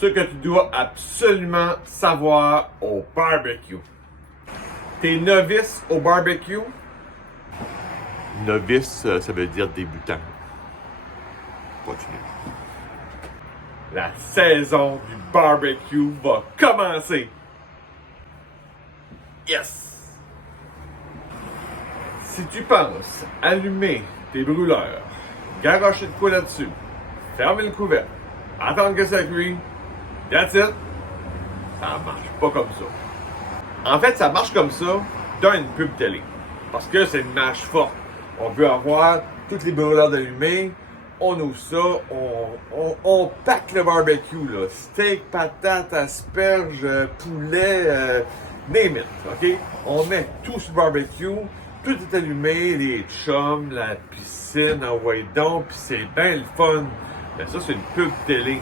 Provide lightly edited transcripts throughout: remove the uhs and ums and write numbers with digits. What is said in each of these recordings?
ce que tu dois absolument savoir au barbecue. T'es novice au barbecue? Novice, ça veut dire débutant. Continue. La saison du barbecue va commencer. Yes! Si tu penses allumer tes brûleurs, garrocher de quoi là-dessus, fermer le couvercle, attendre que ça cuise, that's it, ça marche pas comme ça. En fait, ça marche comme ça dans une pub télé. Parce que c'est une marche forte. On veut avoir toutes les brûleurs allumés, on ouvre ça, on pack le barbecue, là. Steak, patates, asperges, poulet, name it, OK? On met tout sur le barbecue, tout est allumé, les chums, la piscine, en donc, puis c'est bien le fun. Mais ça, c'est une pub télé.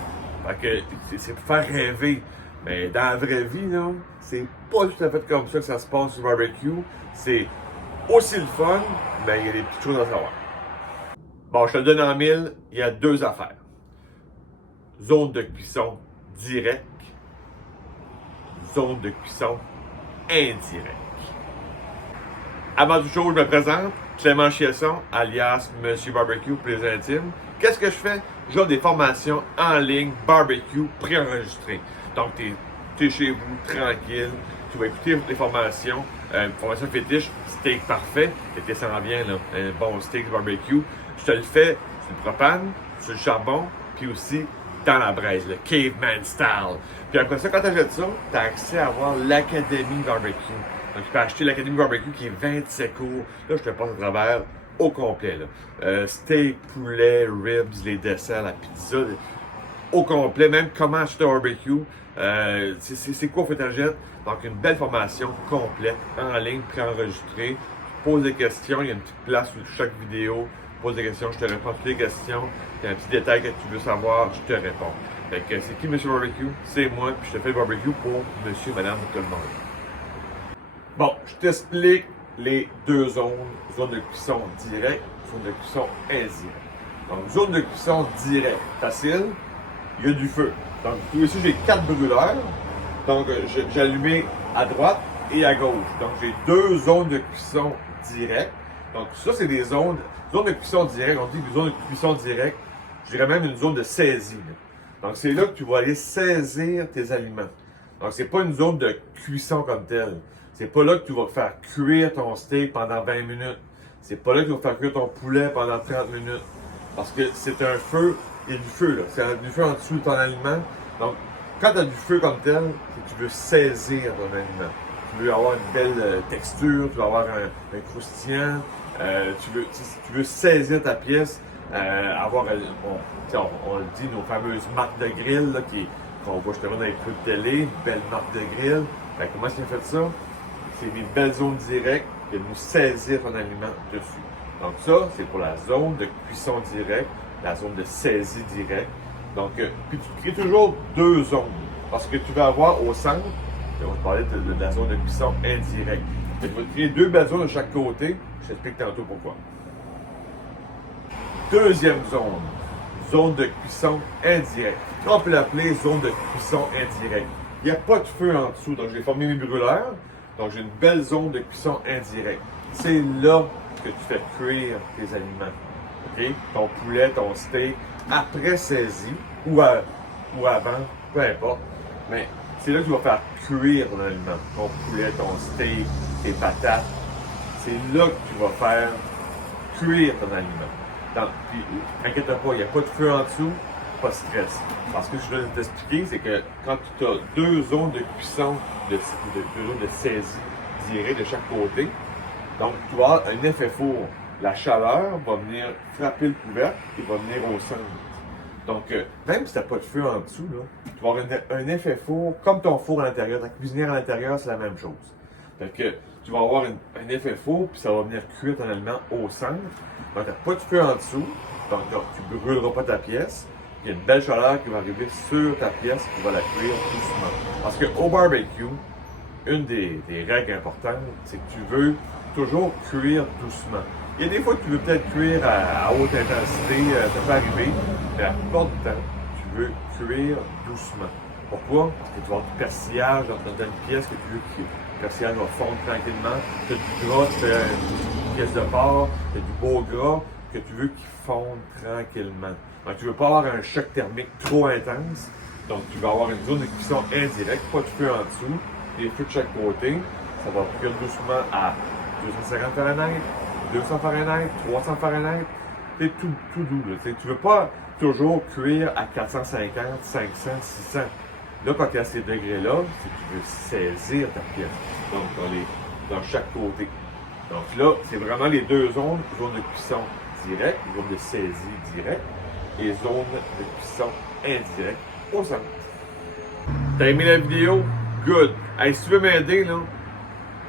Fait que c'est pour faire rêver. Mais dans la vraie vie, là, c'est pas tout à fait comme ça que ça se passe sur le barbecue. C'est aussi le fun, mais il y a des petites choses à savoir. Bon, je te le donne en mille, il y a deux affaires. Zone de cuisson directe, zone de cuisson indirecte. Avant toute chose, je me présente, Clément Chiasson, alias Monsieur Barbecue pour les intimes. Qu'est-ce que je fais? J'offre des formations en ligne barbecue préenregistrées. Donc, tu es chez vous, tranquille, tu vas écouter les formations. Formation fétiche, steak parfait, et ça en vient, là, un bon steak barbecue. Je te le fais sur le propane, sur le charbon, puis aussi dans la braise, le caveman style. Puis après ça, quand tu achètes ça, tu as accès à avoir l'Académie barbecue. Donc, tu peux acheter l'Académie barbecue qui est 27 cours. Là, je te passe à travers au complet. Steak, poulet, ribs, les desserts, la pizza, au complet, même comment acheter un barbecue. C'est quoi faut t'achètes? Donc, une belle formation complète, en ligne, préenregistrée. Tu poses des questions, il y a une petite place sur chaque vidéo. Tu poses des questions, je te réponds à toutes les questions. Il y a un petit détail que tu veux savoir, je te réponds. Fait que c'est qui Monsieur Barbecue? C'est moi, puis je te fais le barbecue pour Monsieur, Madame, tout le monde. Bon, je t'explique les deux zones. Zone de cuisson directe, zone de cuisson indirecte. Donc, zone de cuisson directe, facile, il y a du feu. Donc, ici, j'ai 4 brûleurs. Donc, j'ai allumé à droite et à gauche. Donc, j'ai deux zones de cuisson directe. Donc, ça, c'est des zones de cuisson directe. On dit que zone de cuisson directe, je dirais même une zone de saisie. Donc, c'est là que tu vas aller saisir tes aliments. Donc, c'est pas une zone de cuisson comme telle. C'est pas là que tu vas faire cuire ton steak pendant 20 minutes. C'est pas là que tu vas faire cuire ton poulet pendant 30 minutes. Parce que c'est un feu, il y a du feu là. C'est du feu en dessous de ton aliment. Donc, quand tu as du feu comme tel, c'est que tu veux saisir ton aliment. Tu veux avoir une belle texture, tu veux avoir un croustillant, tu veux saisir ta pièce, avoir, on le dit, nos fameuses marques de grill là, qu'on voit justement dans les pubs de télé, une belle marque de grill. Ben, comment est-ce qu'on fait ça? C'est des belles zones directes qui nous saisir ton aliment dessus. Donc ça, c'est pour la zone de cuisson directe, la zone de saisie directe. Donc, puis tu crées toujours deux zones. Parce que tu vas avoir au centre, on va parler de la zone de cuisson indirecte. Tu vas créer deux belles zones de chaque côté. Je t'explique tantôt pourquoi. Deuxième zone, zone de cuisson indirecte. On peut l'appeler zone de cuisson indirecte. Il n'y a pas de feu en dessous. Donc, j'ai formé mes brûleurs. Donc, j'ai une belle zone de cuisson indirecte. C'est là que tu fais cuire tes aliments. OK? Ton poulet, ton steak, après saisie ou avant, peu importe. Mais c'est là que tu vas faire cuire ton aliment. Ton poulet, ton steak, tes patates. C'est là que tu vas faire cuire ton aliment. Puis, inquiète pas, il n'y a pas de feu en dessous, pas de stress. Parce que ce que je vais t'expliquer, c'est que quand tu as deux zones de cuisson, deux zones de saisie directe de chaque côté, donc tu vas avoir un effet four. La chaleur va venir frapper le couvercle et va venir au centre. Donc, même si tu n'as pas de feu en dessous, là, tu vas avoir un effet four comme ton four à l'intérieur. Ta cuisinière à l'intérieur, c'est la même chose. Fait que tu vas avoir un effet four, puis ça va venir cuire ton aliment au centre. Donc, tu n'as pas de feu en dessous, donc tu ne brûleras pas ta pièce. Il y a une belle chaleur qui va arriver sur ta pièce qui va la cuire doucement. Parce qu'au barbecue, une des règles importantes, c'est que tu veux toujours cuire doucement. Il y a des fois que tu veux peut-être cuire à haute intensité, ça peut arriver, mais la plupart du temps, tu veux cuire doucement. Pourquoi? Parce que tu vas avoir du persillage dans une pièce que tu veux que le persillage va fondre tranquillement. Tu as du gras, tu fais une pièce de porc, tu as du beau gras que tu veux qu'il fonde tranquillement. Donc, tu ne veux pas avoir un choc thermique trop intense. Donc, tu vas avoir une zone de cuisson indirecte, pas de feu en dessous, des feux de chaque côté. Ça va cuire doucement à 250 Fahrenheit, 200 Fahrenheit, 300 Fahrenheit. C'est tout doux. Tu ne veux pas toujours cuire à 450, 500, 600. Là, quand tu es à ces degrés-là, c'est que tu veux saisir ta pièce. Donc, dans chaque côté. Donc là, c'est vraiment les deux zones, zone de cuisson directe, zone de saisie directe, et zone de cuisson indirecte au centre. T'as aimé la vidéo? Good! Hey, si tu veux m'aider, là,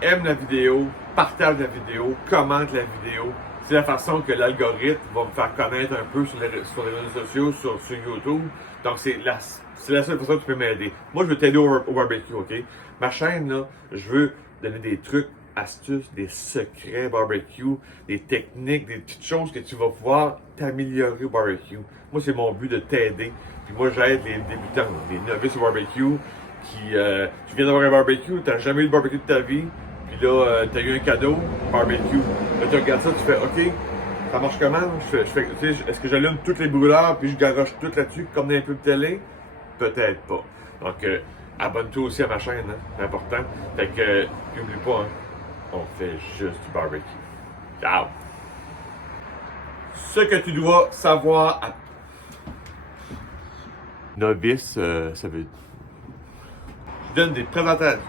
aime la vidéo, partage la vidéo, commente la vidéo. C'est la façon que l'algorithme va me faire connaître un peu sur les réseaux sociaux, sur YouTube. Donc, c'est la seule façon que tu peux m'aider. Moi, je veux t'aider au barbecue, OK? Ma chaîne, là, je veux donner des trucs, astuces, des secrets barbecue, des techniques, des petites choses que tu vas pouvoir t'améliorer au barbecue. Moi, c'est mon but de t'aider. Puis moi, j'aide les débutants, les novices au barbecue, qui, tu viens d'avoir un barbecue, tu n'as jamais eu de barbecue de ta vie, puis là, tu as eu un cadeau, barbecue. Là, tu regardes ça, tu fais, OK, ça marche comment? Est-ce que j'allume toutes les brûleurs, puis je garoche tout là-dessus, comme dans un peu de télé? Peut-être pas. Donc, abonne-toi aussi à ma chaîne, hein, c'est important. Fait que, n'oublie pas, hein, on fait juste du barbecue. Ciao! Ce que tu dois savoir à... Novice, ça veut... Je donne des présentations.